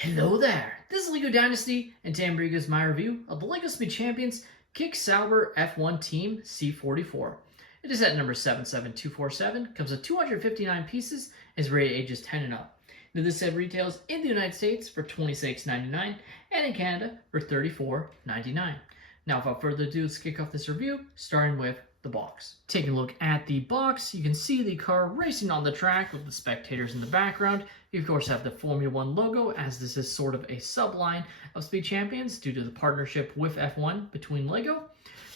Hello there, this is LEGO Dynasty, and today I'm bringing you my review of the LEGO Speed Champions Kick Sauber F1 Team C44. It is at number 77247, comes with 259 pieces, is rated ages 10 and up. Now this set retails in the United States for $26.99 and in Canada for $34.99. Now without further ado, let's kick off this review, starting with the box. Taking a look at the box, you can see the car racing on the track with the spectators in the background. You of course have the Formula 1 logo, as this is sort of a subline of Speed Champions due to the partnership with F1 between LEGO.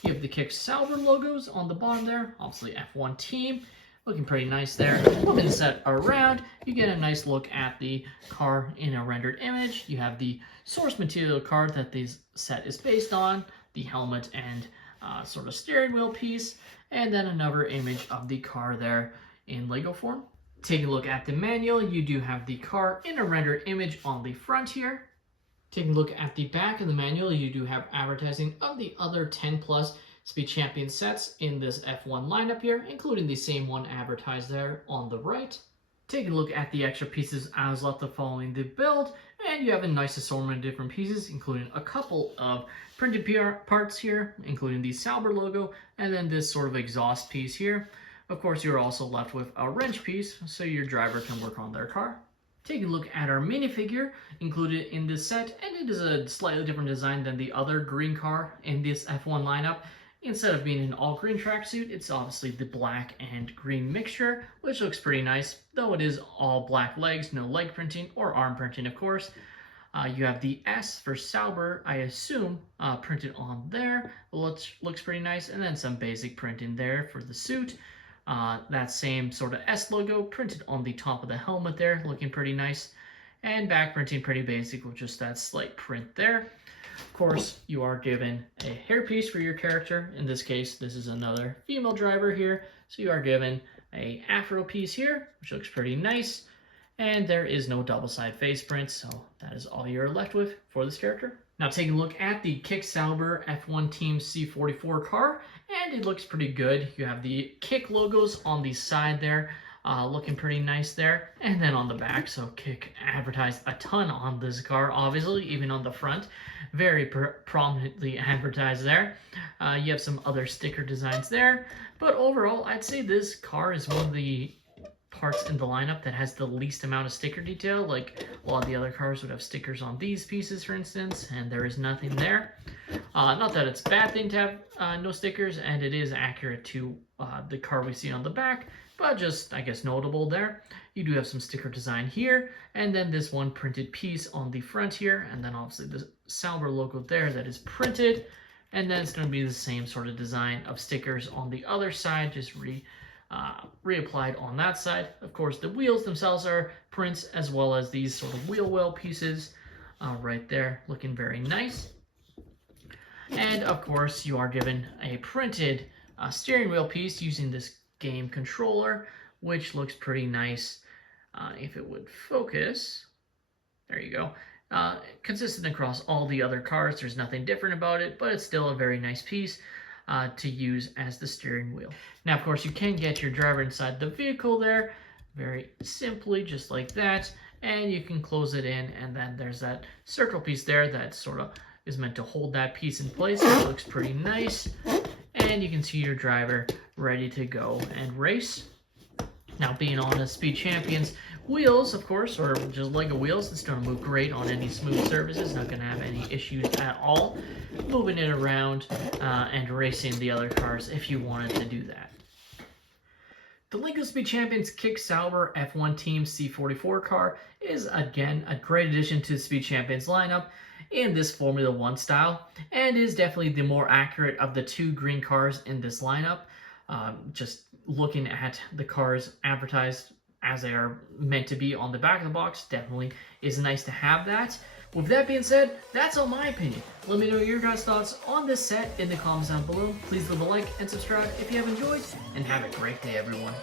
You have the Kick Sauber logos on the bottom there, obviously F1 team, looking pretty nice there. Moving the set around, you get a nice look at the car in a rendered image. You have the source material card that this set is based on, the helmet and sort of steering wheel piece, and then another image of the car there in Lego form. Taking a look at the manual, you do have the car in a rendered image on the front here. Taking a look at the back of the manual, you do have advertising of the other 10 plus Speed Champion sets in this F1 lineup here, including the same one advertised there on the right. Taking a look at the extra pieces as left of following the build, and you have a nice assortment of different pieces, including a couple of printed parts here, including the Sauber logo, and then this sort of exhaust piece here. Of course, you're also left with a wrench piece, so your driver can work on their car. Taking a look at our minifigure included in this set, and it is a slightly different design than the other green car in this F1 lineup. Instead of being an all-green tracksuit, it's obviously the black and green mixture, which looks pretty nice, though it is all black legs, no leg printing or arm printing, of course. You have the S for Sauber, I assume, printed on there, which looks pretty nice, and then some basic printing there for the suit. That same sort of S logo printed on the top of the helmet there, looking pretty nice, and back printing pretty basic with just that slight print there. Of course, you are given a hairpiece for your character. In this case, this is another female driver here. So you are given a afro piece here, which looks pretty nice. And there is no double-side face print, so that is all you're left with for this character. Now taking a look at the Kick Sauber F1 Team C44 car, and it looks pretty good. You have the Kick logos on the side there, looking pretty nice there, and then on the back, so Kick advertised a ton on this car, obviously, even on the front, very prominently advertised there. You have some other sticker designs there, but overall, I'd say this car is one of the parts in the lineup that has the least amount of sticker detail. Like a lot of the other cars would have stickers on these pieces, for instance, and there is nothing there. Not that it's a bad thing to have no stickers, and it is accurate to the car we see on the back, but just, I guess, notable there. You do have some sticker design here, and then this one printed piece on the front here, and then obviously the Sauber logo there that is printed, and then it's going to be the same sort of design of stickers on the other side, just reapplied on that side. Of course, the wheels themselves are prints, as well as these sort of wheel well pieces right there, looking very nice. And of course, you are given a printed steering wheel piece using this game controller, which looks pretty nice. If it would focus, there you go. Consistent across all the other cars, there's nothing different about it, but it's still a very nice piece to use as the steering wheel. Now, of course, you can get your driver inside the vehicle there, very simply, just like that, and you can close it in, and then there's that circle piece there that sort of is meant to hold that piece in place. It looks pretty nice, and you can see your driver ready to go and race. Now, being on the Speed Champions wheels, of course, or just Lego wheels, it's going to move great on any smooth surfaces, not going to have any issues at all moving it around and racing the other cars if you wanted to do that. The LEGO Speed Champions Kick Sauber F1 Team C44 car is, again, a great addition to the Speed Champions lineup in this Formula 1 style, and is definitely the more accurate of the two green cars in this lineup. Just looking at the cars advertised as they are meant to be on the back of the box, definitely is nice to have that. With that being said, that's all my opinion. Let me know your guys' thoughts on this set in the comments down below. Please leave a like and subscribe if you have enjoyed, and have a great day, everyone.